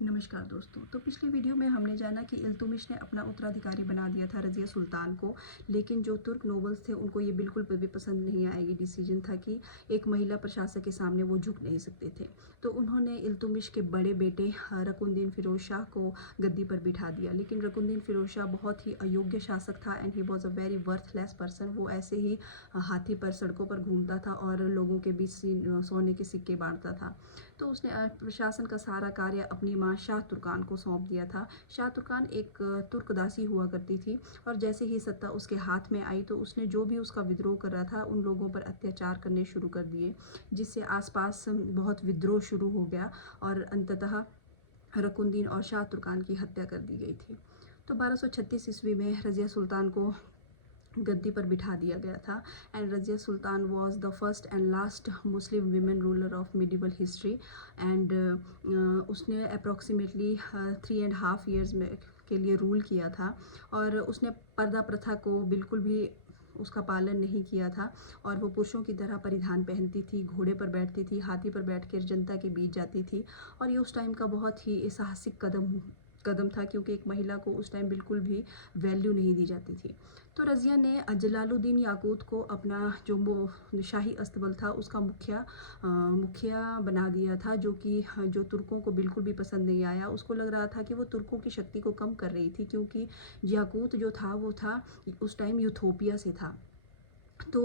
नमस्कार दोस्तों। तो पिछले वीडियो में हमने जाना कि इल्तुमिश ने अपना उत्तराधिकारी बना दिया था रज़िया सुल्तान को, लेकिन जो तुर्क नोबल्स थे उनको ये बिल्कुल भी पसंद नहीं आया। ये डिसीजन था कि एक महिला प्रशासक के सामने वो झुक नहीं सकते थे, तो उन्होंने इल्तुमिश के बड़े बेटे रकुनुद्दीन फिरोज शाह को गद्दी पर बिठा दिया। लेकिन रकुनुद्दीन फिरोज शाह बहुत ही अयोग्य शासक था and he was a very worthless person. वो ऐसे ही हाथी पर सड़कों पर घूमता था और लोगों के बीच सोने के सिक्के बांटता था। तो उसने प्रशासन का सारा कार्य अपनी माँ शाह तुर्कान को सौंप दिया था। शाह तुर्कान एक तुर्क दासी हुआ करती थी और जैसे ही सत्ता उसके हाथ में आई तो उसने जो भी उसका विद्रोह कर रहा था उन लोगों पर अत्याचार करने शुरू कर दिए, जिससे आसपास बहुत विद्रोह शुरू हो गया और अंततः रकुनुद्दीन और शाह तुर्कान की हत्या कर दी गई थी। तो 1236 ईस्वी में रज़िया सुल्तान को गद्दी पर बिठा दिया गया था and Razia Sultan was the first and last Muslim women ruler of medieval history and उसने अप्रॉक्सीमेटली 3.5 ईयर्स में के लिए रूल किया था और उसने पर्दा प्रथा को बिल्कुल भी उसका पालन नहीं किया था और वो पुरुषों की तरह परिधान पहनती थी, घोड़े पर बैठती थी, हाथी पर बैठकर जनता के बीच जाती थी और ये उस टाइम का बहुत ही साहसिक कदम था, क्योंकि एक महिला को उस टाइम बिल्कुल भी वैल्यू नहीं दी जाती थी। तो रज़िया ने जलालुद्दीन याकूत को अपना जो शाही अस्तबल था उसका मुखिया बना दिया था, जो कि जो तुर्कों को बिल्कुल भी पसंद नहीं आया। उसको लग रहा था कि वो तुर्कों की शक्ति को कम कर रही थी, क्योंकि याकूत जो था वो था उस टाइम यूथोपिया से था। तो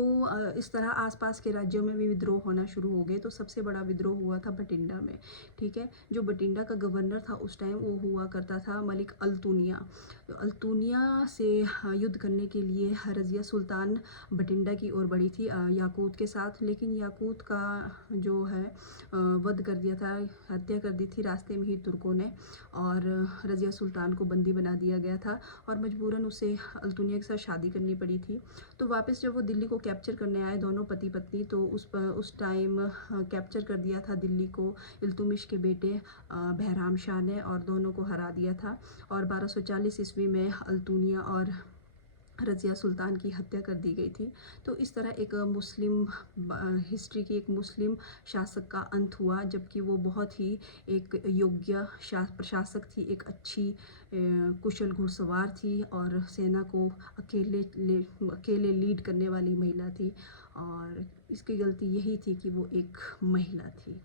इस तरह आसपास के राज्यों में भी विद्रोह होना शुरू हो गए। तो सबसे बड़ा विद्रोह हुआ था बठिंडा में, ठीक है। जो बठिंडा का गवर्नर था उस टाइम वो हुआ करता था मलिक अल्तुनिया। तो अल्तुनिया से युद्ध करने के लिए रज़िया सुल्तान बठिंडा की ओर बढ़ी थी याकूत के साथ, लेकिन याकूत का जो है वध कर दिया था, हत्या कर दी थी रास्ते में ही तुर्कों ने और रज़िया सुल्तान को बंदी बना दिया गया था और मजबूरन उसे अल्तुनिया के साथ शादी करनी पड़ी थी। तो वापस जब वो दिल्ली को कैप्चर करने आए दोनों पति पत्नी, तो उस टाइम कैप्चर कर दिया था दिल्ली को इल्तुमिश के बेटे बहराम शाह ने और दोनों को हरा दिया था और 1240 ईस्वी में अल्तुनिया और रज़िया सुल्तान की हत्या कर दी गई थी। तो इस तरह एक मुस्लिम हिस्ट्री की एक मुस्लिम शासक का अंत हुआ, जबकि वो बहुत ही एक योग्य प्रशासक थी, एक अच्छी कुशल घुड़सवार थी और सेना को अकेले लीड करने वाली महिला थी और इसकी गलती यही थी कि वो एक महिला थी।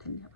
धन्यवाद।